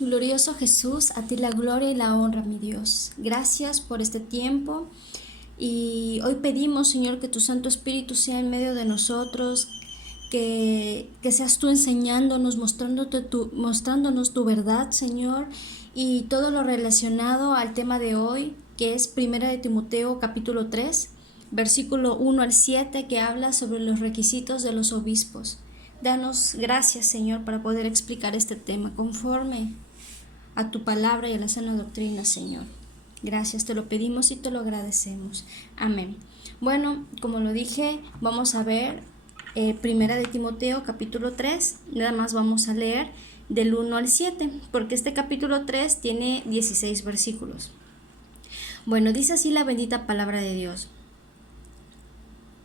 Glorioso Jesús, a ti la gloria y la honra, mi Dios. Gracias por este tiempo y hoy pedimos, Señor, que tu Santo Espíritu sea en medio de nosotros, que seas tú enseñándonos, mostrándonos tu verdad, Señor, y todo lo relacionado al tema de hoy, que es Primera de Timoteo capítulo 3, versículo 1 al 7, que habla sobre los requisitos de los obispos. Danos gracias, Señor, para poder explicar este tema conforme a tu palabra y a la sana doctrina, Señor. Gracias, te lo pedimos y te lo agradecemos. Amén. Bueno, como lo dije, vamos a ver Primera de Timoteo capítulo 3. Nada más vamos a leer del 1 al 7, porque este capítulo 3 tiene 16 versículos. Bueno, dice así la bendita palabra de Dios.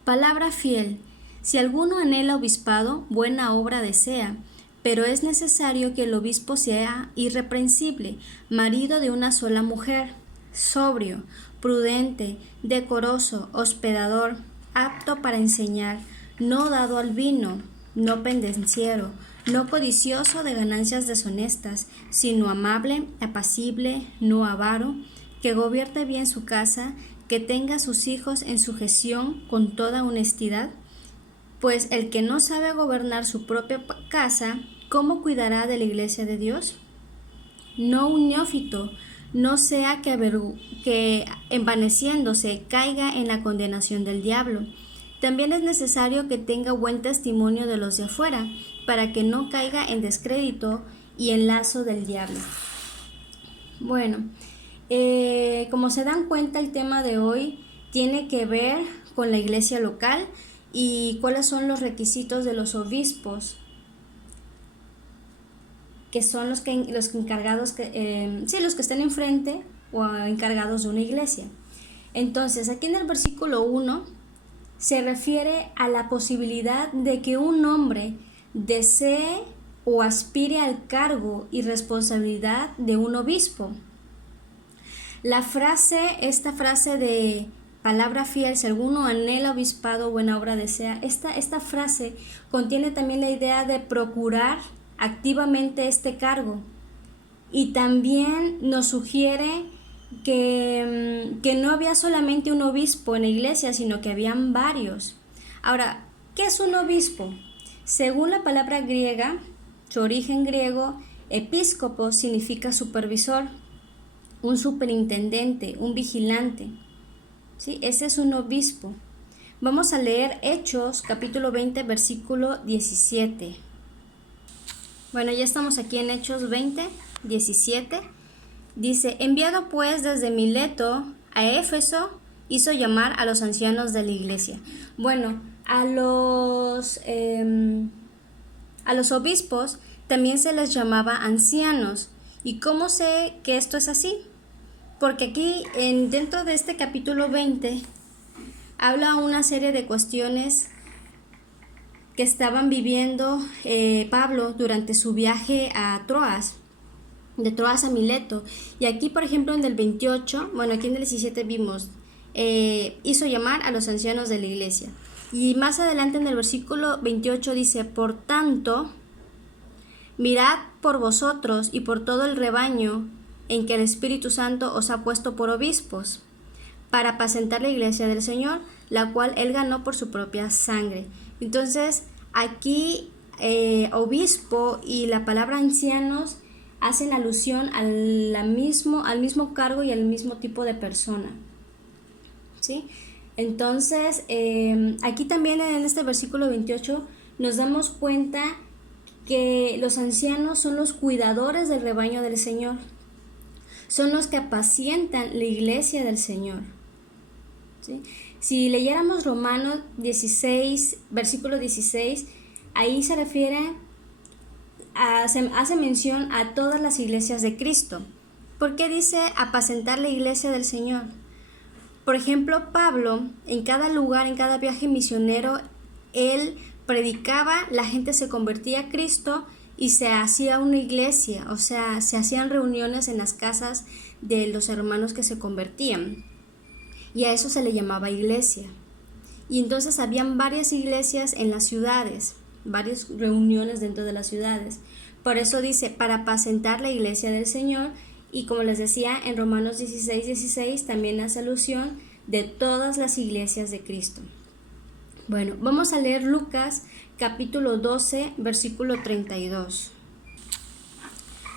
Palabra fiel. Si alguno anhela obispado, buena obra desea, pero es necesario que el obispo sea irreprensible, marido de una sola mujer, sobrio, prudente, decoroso, hospedador, apto para enseñar, no dado al vino, no pendenciero, no codicioso de ganancias deshonestas, sino amable, apacible, no avaro, que gobierne bien su casa, que tenga a sus hijos en sujeción con toda honestidad. Pues el que no sabe gobernar su propia casa, ¿cómo cuidará de la iglesia de Dios? No un neófito, no sea que envaneciéndose caiga en la condenación del diablo. También es necesario que tenga buen testimonio de los de afuera, para que no caiga en descrédito y en lazo del diablo. Bueno, como se dan cuenta, el tema de hoy tiene que ver con la iglesia local y cuáles son los requisitos de los obispos, que son los encargados, los que estén enfrente o encargados de una iglesia. Entonces, aquí en el versículo 1 se refiere a la posibilidad de que un hombre desee o aspire al cargo y responsabilidad de un obispo. Esta frase de palabra fiel, si alguno anhela obispado, buena obra desea, esta frase contiene también la idea de procurar activamente este cargo, y también nos sugiere que no había solamente un obispo en la iglesia, sino que habían varios. Ahora, ¿qué es un obispo? Según la palabra griega, su origen griego, episcopo significa supervisor, un superintendente, un vigilante. ¿Sí? Ese es un obispo. Vamos a leer Hechos capítulo 20 versículo 17. Bueno, ya estamos aquí en Hechos 20, 17. Dice: enviado pues desde Mileto a Éfeso, hizo llamar a los ancianos de la iglesia. Bueno, a los obispos también se les llamaba ancianos. ¿Y cómo sé que esto es así? Porque aquí, dentro de este capítulo 20, habla una serie de cuestiones que estaban viviendo Pablo durante su viaje a Troas, de Troas a Mileto. Y aquí, por ejemplo, en el 28, aquí en el 17 vimos, hizo llamar a los ancianos de la iglesia. Y más adelante en el versículo 28 dice: por tanto, mirad por vosotros y por todo el rebaño en que el Espíritu Santo os ha puesto por obispos, para apacentar la iglesia del Señor, la cual él ganó por su propia sangre. Entonces, aquí obispo y la palabra ancianos hacen alusión al mismo cargo y al mismo tipo de persona. ¿Sí? Entonces, aquí también en este versículo 28 nos damos cuenta que los ancianos son los cuidadores del rebaño del Señor. Son los que apacientan la iglesia del Señor. ¿Sí? Si leyéramos Romanos 16, versículo 16, ahí se refiere, hace mención a todas las iglesias de Cristo. ¿Por qué dice apacentar la iglesia del Señor? Por ejemplo, Pablo, en cada lugar, en cada viaje misionero, él predicaba, la gente se convertía a Cristo y se hacía una iglesia, o sea, se hacían reuniones en las casas de los hermanos que se convertían, y a eso se le llamaba iglesia. Y entonces habían varias iglesias en las ciudades, varias reuniones dentro de las ciudades. Por eso dice, para apacentar la iglesia del Señor. Y como les decía, en Romanos 16:16 también hace alusión de todas las iglesias de Cristo. Bueno, vamos a leer Lucas capítulo 12, versículo 32.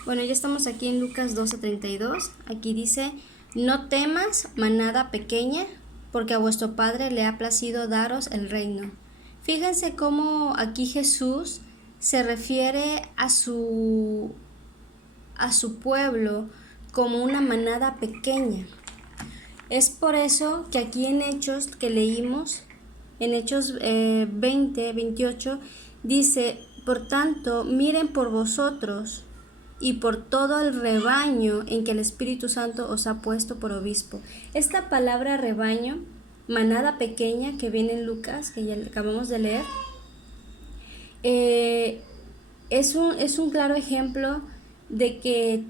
Bueno, ya estamos aquí en Lucas 12:32. Aquí dice, no temas, manada pequeña, porque a vuestro Padre le ha placido daros el reino. Fíjense cómo aquí Jesús se refiere a su pueblo como una manada pequeña. Es por eso que aquí en Hechos que leímos, en Hechos 20:28, dice, por tanto, miren por vosotros y por todo el rebaño en que el Espíritu Santo os ha puesto por obispo. Esta palabra rebaño, manada pequeña, que viene en Lucas, que ya acabamos de leer, es un claro ejemplo de que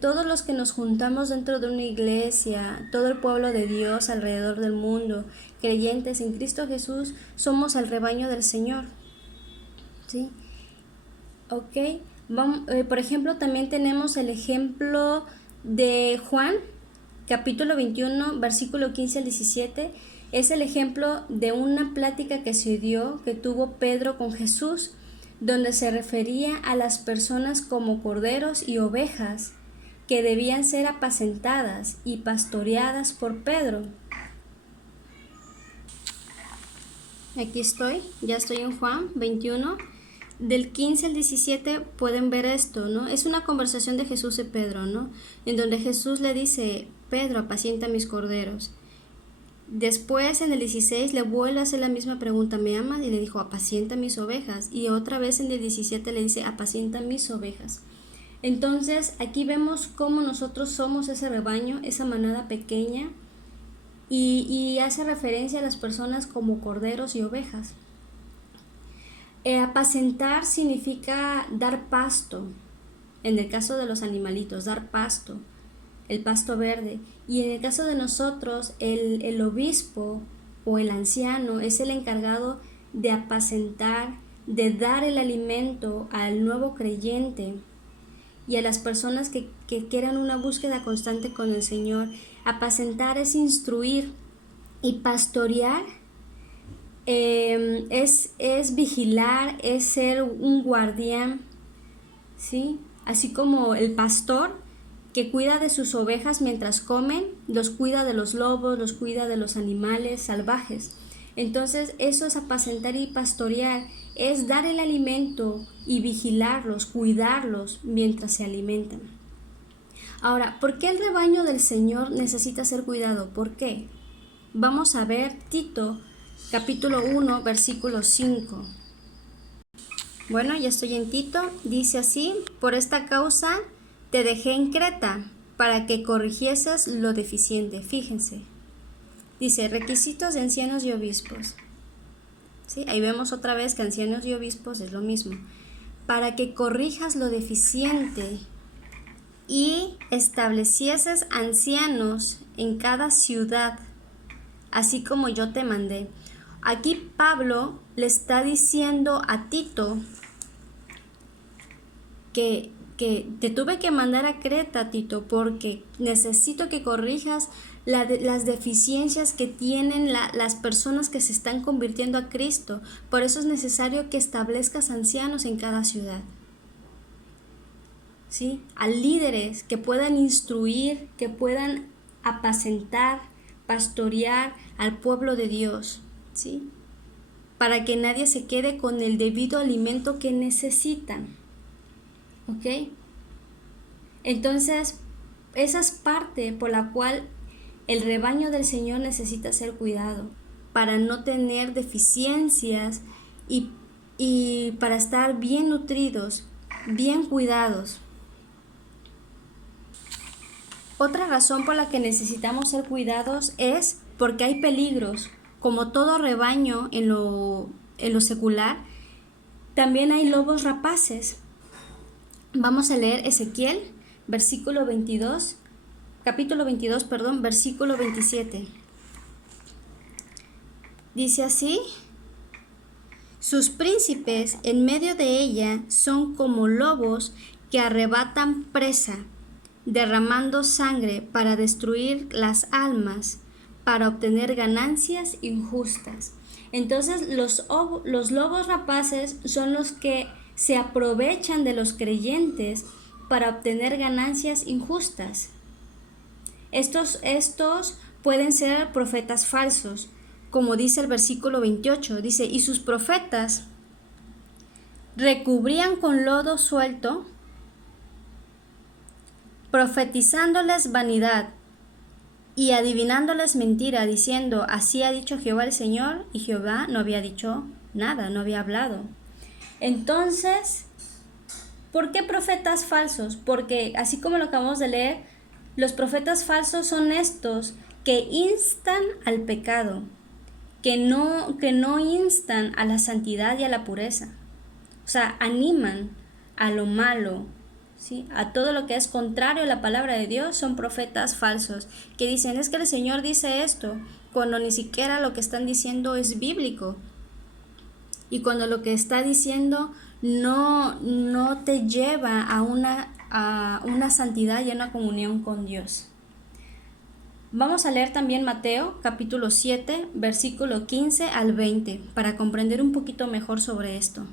todos los que nos juntamos dentro de una iglesia, todo el pueblo de Dios alrededor del mundo, creyentes en Cristo Jesús, somos el rebaño del Señor. ¿Sí? Ok. Por ejemplo, también tenemos el ejemplo de Juan, capítulo 21, versículo 15 al 17. Es el ejemplo de una plática que se dio, que tuvo Pedro con Jesús, donde se refería a las personas como corderos y ovejas que debían ser apacentadas y pastoreadas por Pedro. Aquí ya estoy en Juan 21, del 15 al 17 pueden ver esto, ¿no? Es una conversación de Jesús y Pedro, ¿no? En donde Jesús le dice, Pedro, apacienta mis corderos. Después en el 16 le vuelve a hacer la misma pregunta, ¿me amas? Y le dijo, apacienta mis ovejas. Y otra vez en el 17 le dice, apacienta mis ovejas. Entonces aquí vemos cómo nosotros somos ese rebaño, esa manada pequeña, y hace referencia a las personas como corderos y ovejas. Apacentar significa dar pasto, en el caso de los animalitos, dar pasto, el pasto verde. Y en el caso de nosotros, el obispo o el anciano es el encargado de apacentar, de dar el alimento al nuevo creyente y a las personas que quieran una búsqueda constante con el Señor. Apacentar es instruir, y pastorear es vigilar, es ser un guardián, ¿sí? Así como el pastor que cuida de sus ovejas mientras comen, los cuida de los lobos, los cuida de los animales salvajes. Entonces eso es apacentar y pastorear, es dar el alimento y vigilarlos, cuidarlos mientras se alimentan. Ahora, ¿por qué el rebaño del Señor necesita ser cuidado? ¿Por qué? Vamos a ver Tito, capítulo 1, versículo 5. Bueno, ya estoy en Tito, dice así, por esta causa te dejé en Creta, para que corrigieses lo deficiente. Fíjense, dice, requisitos de ancianos y obispos. ¿Sí? Ahí vemos otra vez que ancianos y obispos es lo mismo. Para que corrijas lo deficiente y establecieses ancianos en cada ciudad, así como yo te mandé. Aquí Pablo le está diciendo a Tito que te tuve que mandar a Creta, Tito, porque necesito que corrijas las deficiencias que tienen las personas que se están convirtiendo a Cristo. Por eso es necesario que establezcas ancianos en cada ciudad, ¿sí? A líderes que puedan instruir, que puedan apacentar, pastorear al pueblo de Dios, ¿sí? Para que nadie se quede con el debido alimento que necesitan. ¿Ok? Entonces, esa es parte por la cual el rebaño del Señor necesita ser cuidado, para no tener deficiencias y para estar bien nutridos, bien cuidados. Otra razón por la que necesitamos ser cuidados es porque hay peligros. Como todo rebaño en lo secular, también hay lobos rapaces. Vamos a leer Ezequiel, capítulo 22, versículo 27. Dice así, Sus príncipes en medio de ella son como lobos que arrebatan presa, derramando sangre para destruir las almas, para obtener ganancias injustas. Entonces los lobos rapaces son los que se aprovechan de los creyentes para obtener ganancias injustas. Estos pueden ser profetas falsos, como dice el versículo 28, dice, y sus profetas recubrían con lodo suelto, profetizándoles vanidad y adivinándoles mentira, diciendo, así ha dicho Jehová el Señor, y Jehová no había dicho nada, no había hablado. Entonces, ¿por qué profetas falsos? Porque, así como lo acabamos de leer, los profetas falsos son estos que instan al pecado, que no instan a la santidad y a la pureza. O sea, animan a lo malo, ¿sí? A todo lo que es contrario a la palabra de Dios. Son profetas falsos que dicen, es que el Señor dice esto, cuando ni siquiera lo que están diciendo es bíblico. Y cuando lo que está diciendo no te lleva a una santidad y a una comunión con Dios. Vamos a leer también Mateo capítulo 7, versículo 15 al 20, para comprender un poquito mejor sobre esto.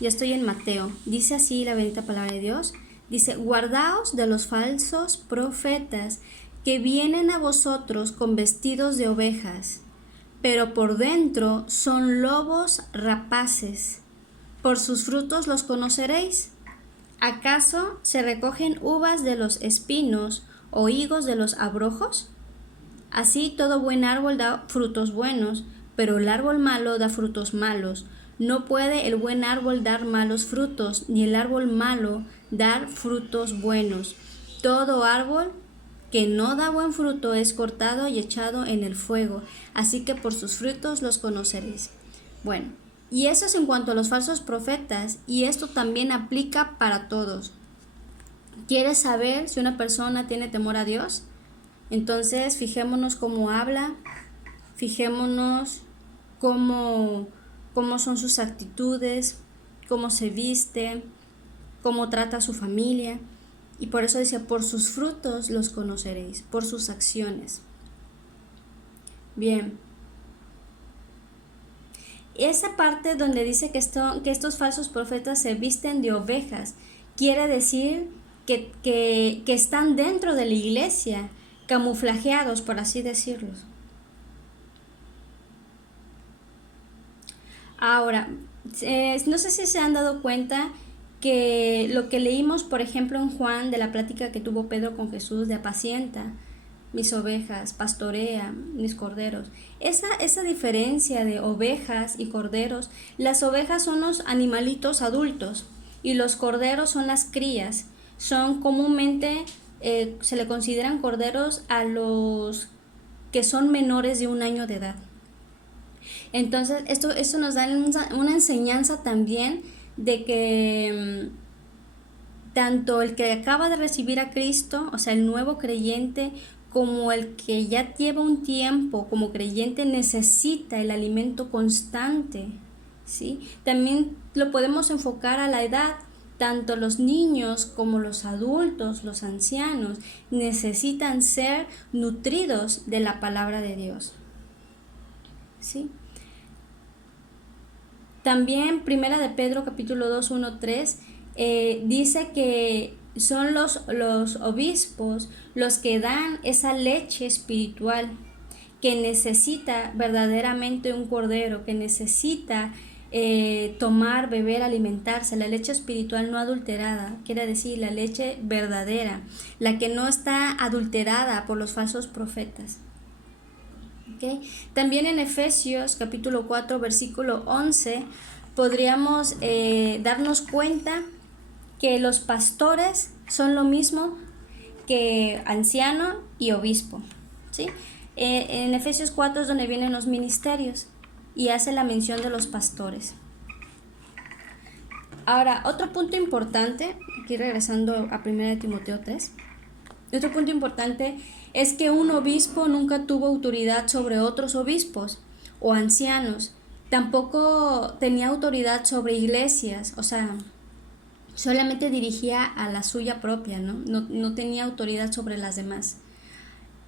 Ya estoy en Mateo. Dice así la bendita palabra de Dios. Dice, guardaos de los falsos profetas que vienen a vosotros con vestidos de ovejas, pero por dentro son lobos rapaces. Por sus frutos los conoceréis. ¿Acaso se recogen uvas de los espinos o higos de los abrojos? Así todo buen árbol da frutos buenos, pero el árbol malo da frutos malos. No puede el buen árbol dar malos frutos, ni el árbol malo dar frutos buenos. Todo árbol que no da buen fruto es cortado y echado en el fuego. Así que por sus frutos los conoceréis. Bueno, y eso es en cuanto a los falsos profetas, y esto también aplica para todos. ¿Quieres saber si una persona tiene temor a Dios? Entonces fijémonos cómo habla, fijémonos cómo son sus actitudes, cómo se viste, cómo trata a su familia. Y por eso dice, por sus frutos los conoceréis, por sus acciones. Bien. Esa parte donde dice que estos falsos profetas se visten de ovejas, quiere decir que están dentro de la iglesia, camuflajeados, por así decirlo. Ahora, no sé si se han dado cuenta que lo que leímos, por ejemplo, en Juan, de la plática que tuvo Pedro con Jesús, de apacienta mis ovejas, pastorea mis corderos. Esa diferencia de ovejas y corderos, las ovejas son los animalitos adultos y los corderos son las crías. Son comúnmente, se le consideran corderos a los que son menores de 1 año de edad. Entonces, esto nos da una enseñanza también de que tanto el que acaba de recibir a Cristo, o sea, el nuevo creyente, como el que ya lleva un tiempo como creyente, necesita el alimento constante, ¿sí? También lo podemos enfocar a la edad. Tanto los niños como los adultos, los ancianos, necesitan ser nutridos de la palabra de Dios, ¿sí? También Primera de Pedro capítulo 2, 1, 3 dice que son los obispos los que dan esa leche espiritual que necesita verdaderamente un cordero, que necesita tomar, beber, alimentarse. La leche espiritual no adulterada, quiere decir la leche verdadera, la que no está adulterada por los falsos profetas. ¿Okay? También en Efesios capítulo 4 versículo 11 podríamos darnos cuenta que los pastores son lo mismo que anciano y obispo, ¿sí? En Efesios 4 es donde vienen los ministerios y hace la mención de los pastores. Ahora, otro punto importante, aquí regresando a 1 Timoteo 3, otro punto importante es que un obispo nunca tuvo autoridad sobre otros obispos o ancianos, Tampoco tenía autoridad sobre iglesias, o sea, solamente dirigía a la suya propia, ¿no? No tenía autoridad sobre las demás.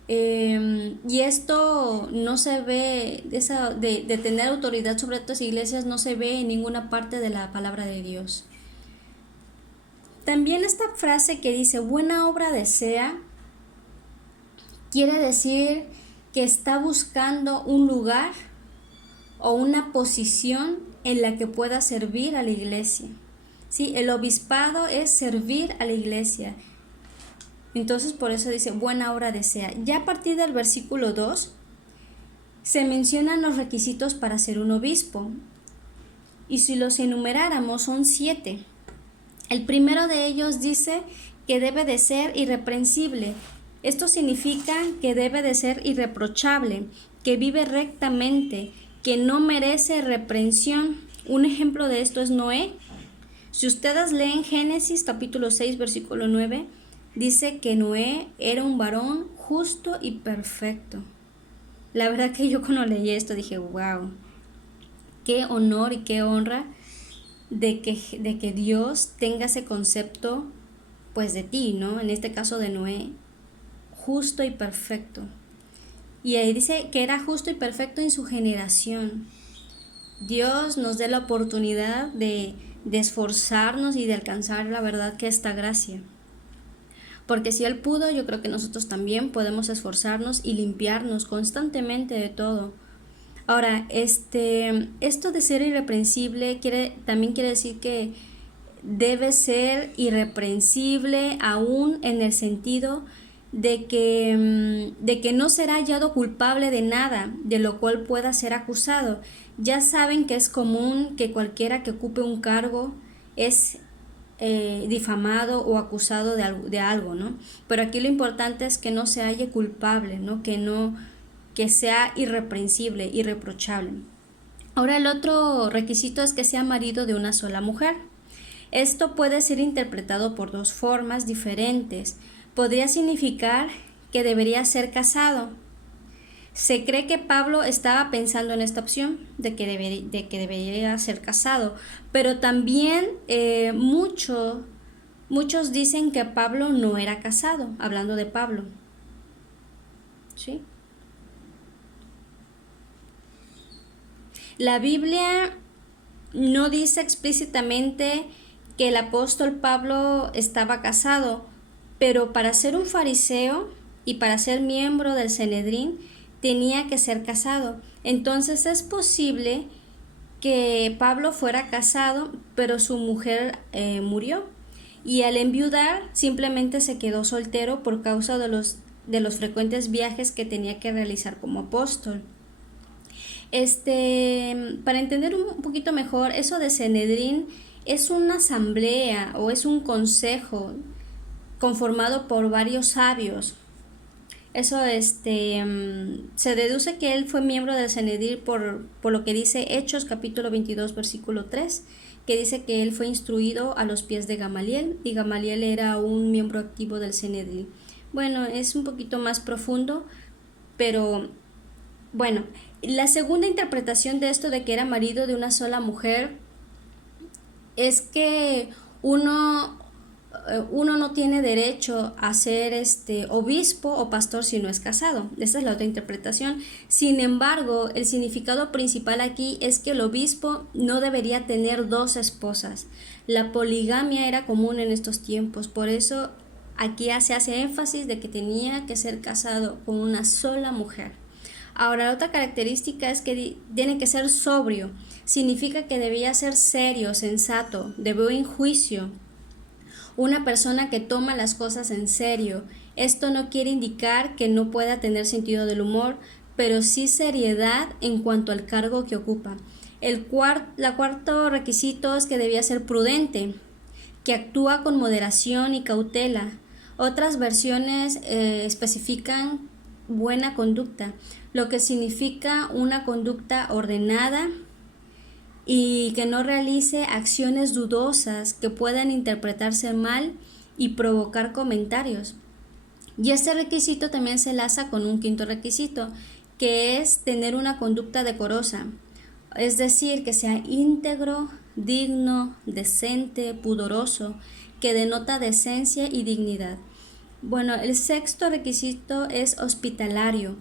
Y esto no se ve, de tener autoridad sobre otras iglesias, no se ve en ninguna parte de la palabra de Dios. También esta frase que dice, buena obra desea, quiere decir que está buscando un lugar o una posición en la que pueda servir a la iglesia. ¿Sí? El obispado es servir a la iglesia. Entonces por eso dice, buena obra desea. Ya a partir del versículo 2 se mencionan los requisitos para ser un obispo. Y si los enumeráramos son 7. El primero de ellos dice que debe de ser irreprensible. Esto significa que debe de ser irreprochable, que vive rectamente, que no merece reprensión. Un ejemplo de esto es Noé. Si ustedes leen Génesis capítulo 6 versículo 9, dice que Noé era un varón justo y perfecto. La verdad que yo cuando leí esto dije, wow, qué honor y qué honra de que Dios tenga ese concepto pues de ti, ¿no? En este caso de Noé, justo y perfecto. Y ahí dice que era justo y perfecto en su generación. Dios nos dé la oportunidad de esforzarnos y de alcanzar la verdad que esta gracia. Porque si Él pudo, yo creo que nosotros también podemos esforzarnos y limpiarnos constantemente de todo. Ahora, esto de ser irreprensible también quiere decir que debe ser irreprensible aún en el sentido de que no será hallado culpable de nada de lo cual pueda ser acusado. Ya saben que es común que cualquiera que ocupe un cargo es difamado o acusado de algo, ¿no? Pero aquí lo importante es que no se halle culpable, ¿no? Que sea irreprensible, irreprochable. Ahora el otro requisito es que sea marido de una sola mujer. Esto puede ser interpretado por dos formas diferentes. Podría significar que debería ser casado. Se cree que Pablo estaba pensando en esta opción de que debería ser casado, pero también muchos dicen que Pablo no era casado, hablando de Pablo. ¿Sí? La Biblia no dice explícitamente que el apóstol Pablo estaba casado, pero para ser un fariseo y para ser miembro del Sanedrín tenía que ser casado. Entonces es posible que Pablo fuera casado, pero su mujer murió. Y al enviudar simplemente se quedó soltero por causa de los frecuentes viajes que tenía que realizar como apóstol. Para entender un poquito mejor, eso de Sanedrín es una asamblea o es un consejo conformado por varios sabios. Eso se deduce que él fue miembro del Sanedrín por lo que dice Hechos capítulo 22 versículo 3, que dice que él fue instruido a los pies de Gamaliel, y Gamaliel era un miembro activo del Sanedrín. Bueno, es un poquito más profundo, pero bueno, la segunda interpretación de esto de que era marido de una sola mujer es que uno no tiene derecho a ser obispo o pastor si no es casado. Esa es la otra interpretación. Sin embargo, el significado principal aquí es que el obispo no debería tener dos esposas. La poligamia era común en estos tiempos, por eso aquí se hace énfasis de que tenía que ser casado con una sola mujer. Ahora, la otra característica es que tiene que ser sobrio. Significa que debía ser serio, sensato, de buen juicio. Una persona que toma las cosas en serio. Esto no quiere indicar que no pueda tener sentido del humor, pero sí seriedad en cuanto al cargo que ocupa. La cuarto requisito es que debía ser prudente, que actúa con moderación y cautela. Otras versiones especifican buena conducta, lo que significa una conducta ordenada y que no realice acciones dudosas que puedan interpretarse mal y provocar comentarios. Y este requisito también se enlaza con un quinto requisito, que es tener una conducta decorosa. es decir, que sea íntegro, digno, decente, pudoroso, que denota decencia y dignidad. Bueno, el sexto requisito es hospitalario,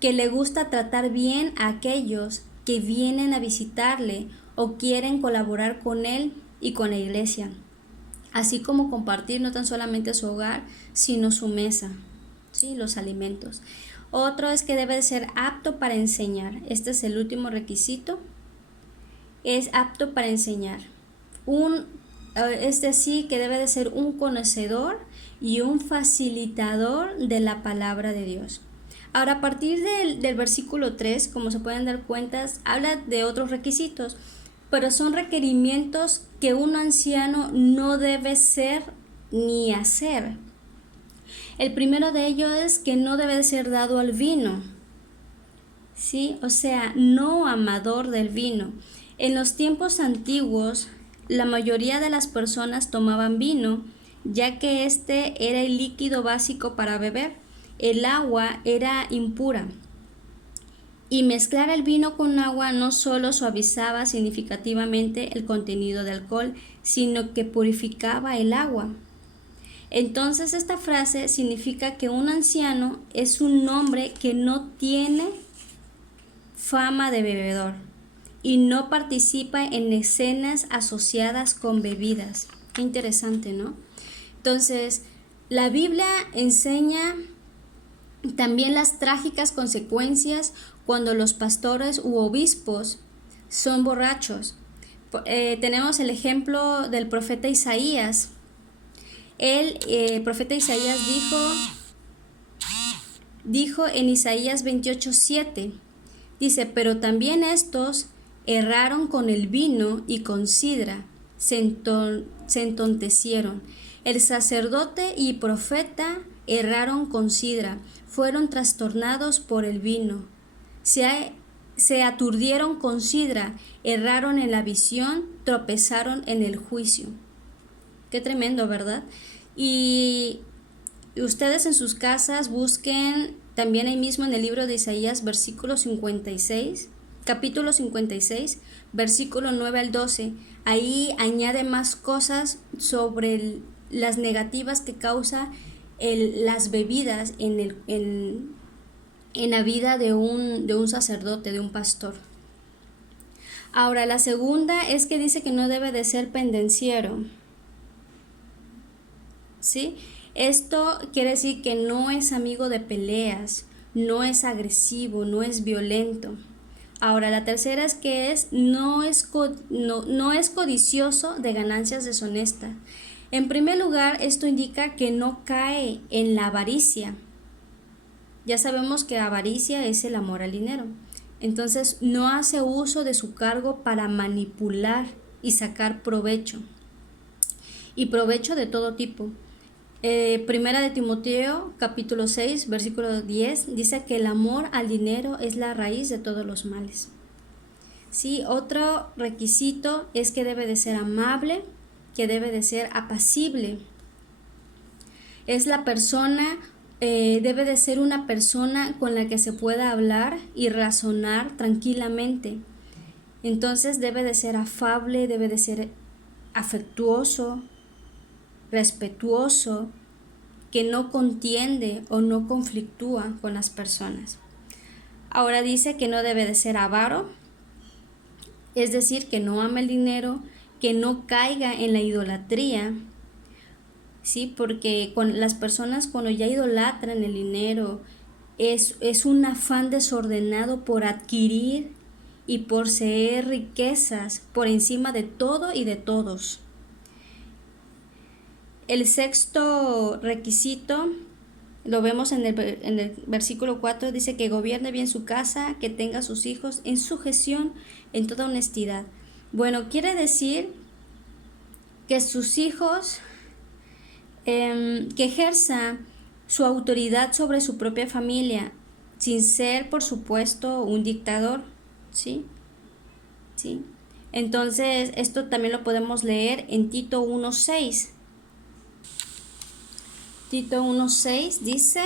que le gusta tratar bien a aquellos que vienen a visitarle o quieren colaborar con él y con la iglesia, así como compartir no tan solamente su hogar, sino su mesa, ¿sí? Los alimentos. Otro es que debe de ser apto para enseñar. Este es el último requisito. Es apto para enseñar. Es decir, que debe de ser un conocedor y un facilitador de la palabra de Dios. Ahora, a partir del versículo 3, como se pueden dar cuenta, habla de otros requisitos, pero son requerimientos que un anciano no debe ser ni hacer. El primero de ellos es que no debe de ser dado al vino, ¿sí? O sea, no amador del vino. En los tiempos antiguos, la mayoría de las personas tomaban vino, ya que este era el líquido básico para beber. El agua era impura. Y mezclar el vino con agua no solo suavizaba significativamente el contenido de alcohol, sino que purificaba el agua. Entonces esta frase significa que un anciano es un hombre que no tiene fama de bebedor y no participa en escenas asociadas con bebidas. Qué interesante, ¿no? Entonces, la Biblia enseña también las trágicas consecuencias cuando los pastores u obispos son borrachos. Tenemos el ejemplo del profeta Isaías. El profeta Isaías dijo en Isaías 28:7, dice, pero también estos erraron con el vino y con sidra, se entontecieron. El sacerdote y profeta erraron con sidra, fueron trastornados por el vino. Se aturdieron con sidra, erraron en la visión, tropezaron en el juicio. Qué tremendo, ¿verdad? Y ustedes en sus casas busquen también ahí mismo en el libro de Isaías, capítulo 56, versículo 9 al 12. Ahí añade más cosas sobre las negativas que causa las bebidas en la vida de un sacerdote, de un pastor. Ahora, la segunda es que dice que no debe de ser pendenciero, ¿sí? Esto quiere decir que no es amigo de peleas, no es agresivo, no es violento. Ahora, la tercera es que no es codicioso de ganancias deshonestas. En primer lugar, esto indica que no cae en la avaricia. Ya sabemos que avaricia es el amor al dinero. Entonces, no hace uso de su cargo para manipular y sacar provecho. Y provecho de todo tipo. Primera de Timoteo, capítulo 6, versículo 10, dice que el amor al dinero es la raíz de todos los males. Sí, otro requisito es que debe de ser amable, que debe de ser apacible. Es la persona, debe de ser una persona con la que se pueda hablar y razonar tranquilamente. Entonces debe de ser afable, debe de ser afectuoso, respetuoso, que no contiende o no conflictúa con las personas. Ahora dice que no debe de ser avaro, es decir, que no ama el dinero, que no caiga en la idolatría, ¿sí? Porque con las personas cuando ya idolatran el dinero es un afán desordenado por adquirir y por poseer riquezas por encima de todo y de todos. El sexto requisito lo vemos en el versículo 4, dice que gobierne bien su casa, que tenga a sus hijos en sujeción en toda honestidad. Bueno, quiere decir que sus hijos, que ejerza su autoridad sobre su propia familia, sin ser, por supuesto, un dictador, ¿sí? ¿Sí? Entonces, esto también lo podemos leer en Tito 1:6. Tito 1:6 dice,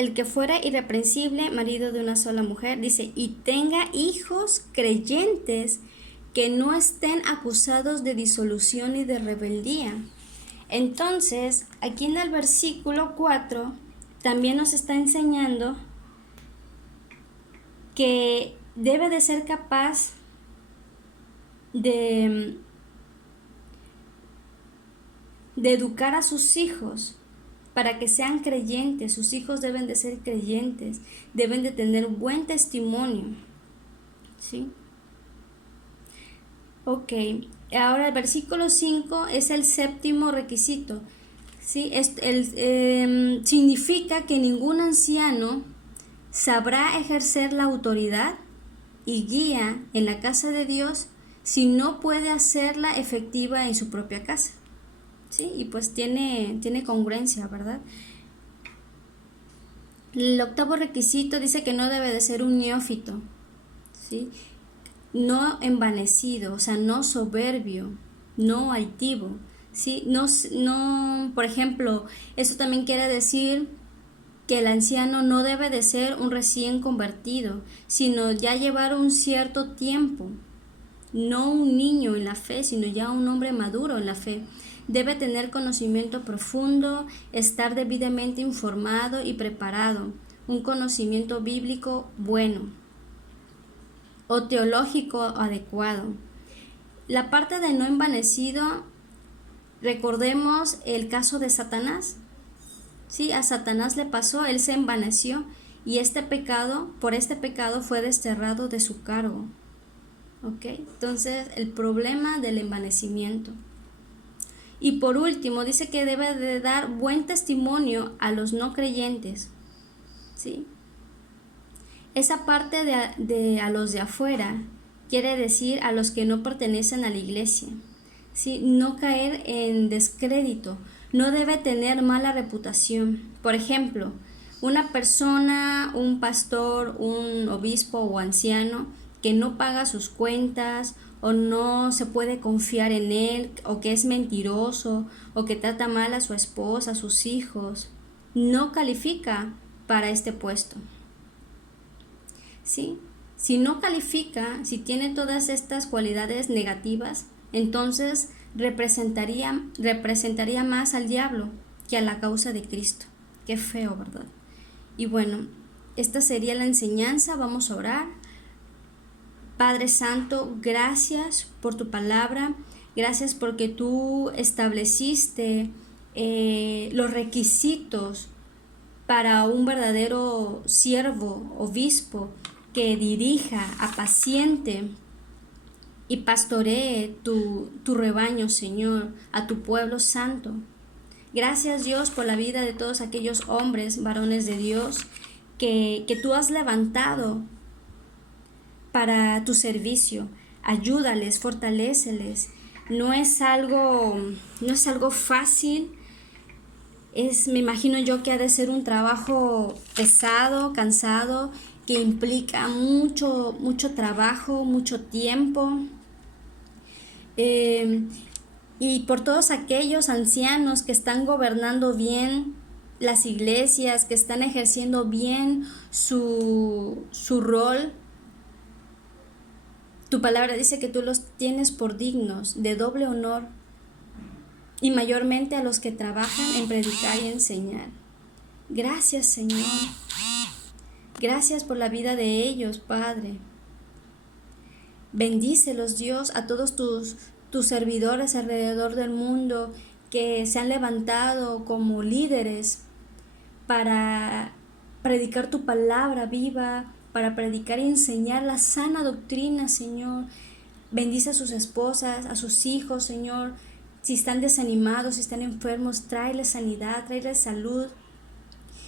el que fuera irreprensible, marido de una sola mujer, dice, y tenga hijos creyentes que no estén acusados de disolución y de rebeldía. Entonces, aquí en el versículo 4 también nos está enseñando que debe de ser capaz de educar a sus hijos para que sean creyentes. Sus hijos deben de ser creyentes, deben de tener buen testimonio, ¿sí? Ok, ahora el versículo 5 es el séptimo requisito, ¿sí? Significa que ningún anciano sabrá ejercer la autoridad y guía en la casa de Dios si no puede hacerla efectiva en su propia casa, ¿sí? Y pues tiene congruencia, ¿verdad? El octavo requisito dice que no debe de ser un neófito, ¿sí? No envanecido, o sea, no soberbio, no altivo, ¿sí? No, por ejemplo, eso también quiere decir que el anciano no debe de ser un recién convertido, sino ya llevar un cierto tiempo, no un niño en la fe, sino ya un hombre maduro en la fe. Debe tener conocimiento profundo, estar debidamente informado y preparado, un conocimiento bíblico bueno o teológico adecuado. La parte de no envanecido, recordemos el caso de Satanás. Sí, a Satanás le pasó, él se envaneció y por este pecado fue desterrado de su cargo. ¿Ok? Entonces, el problema del envanecimiento. Y por último, dice que debe de dar buen testimonio a los no creyentes, ¿sí? Esa parte de a los de afuera quiere decir a los que no pertenecen a la iglesia, ¿sí? No caer en descrédito, no debe tener mala reputación. Por ejemplo, una persona, un pastor, un obispo o anciano que no paga sus cuentas o no se puede confiar en él, o que es mentiroso, o que trata mal a su esposa, a sus hijos, no califica para este puesto, ¿sí? Si no califica, si tiene todas estas cualidades negativas, entonces representaría más al diablo que a la causa de Cristo. Qué feo, ¿verdad? Y bueno, esta sería la enseñanza. Vamos a orar. Padre Santo, gracias por tu palabra, gracias porque tú estableciste los requisitos para un verdadero siervo, obispo, que dirija, apaciente y pastoree tu rebaño, Señor, a tu pueblo santo. Gracias, Dios, por la vida de todos aquellos hombres, varones de Dios, que tú has levantado para tu servicio. Ayúdales, fortaléceles. No es algo fácil. Me imagino yo que ha de ser un trabajo pesado, cansado, que implica mucho trabajo, mucho tiempo. Y por todos aquellos ancianos que están gobernando bien las iglesias, que están ejerciendo bien su rol. Tu palabra dice que tú los tienes por dignos de doble honor, y mayormente a los que trabajan en predicar y enseñar. Gracias, Señor. Gracias por la vida de ellos, Padre. Bendícelos, Dios, a todos tus servidores alrededor del mundo que se han levantado como líderes para predicar tu palabra viva, para predicar y enseñar la sana doctrina, Señor. Bendice a sus esposas, a sus hijos, Señor. Si están desanimados, si están enfermos, tráeles sanidad, tráeles salud.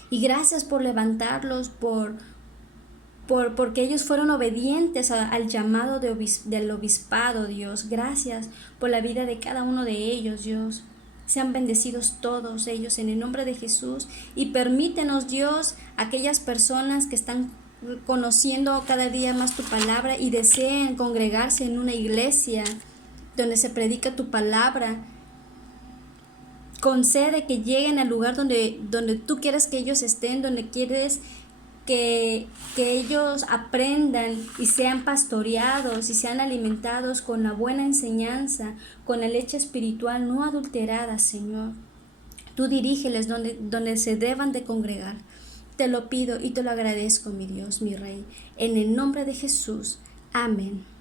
Y gracias por levantarlos, porque ellos fueron obedientes al llamado del obispado, Dios. Gracias por la vida de cada uno de ellos, Dios. Sean bendecidos todos ellos en el nombre de Jesús. Y permítenos, Dios, aquellas personas que están conociendo cada día más tu palabra y deseen congregarse en una iglesia donde se predica tu palabra, concede que lleguen al lugar donde tú quieres que ellos estén, donde quieres que ellos aprendan y sean pastoreados y sean alimentados con la buena enseñanza, con la leche espiritual no adulterada, Señor. Tú dirígeles donde se deban de congregar. Te lo pido y te lo agradezco, mi Dios, mi Rey. En el nombre de Jesús. Amén.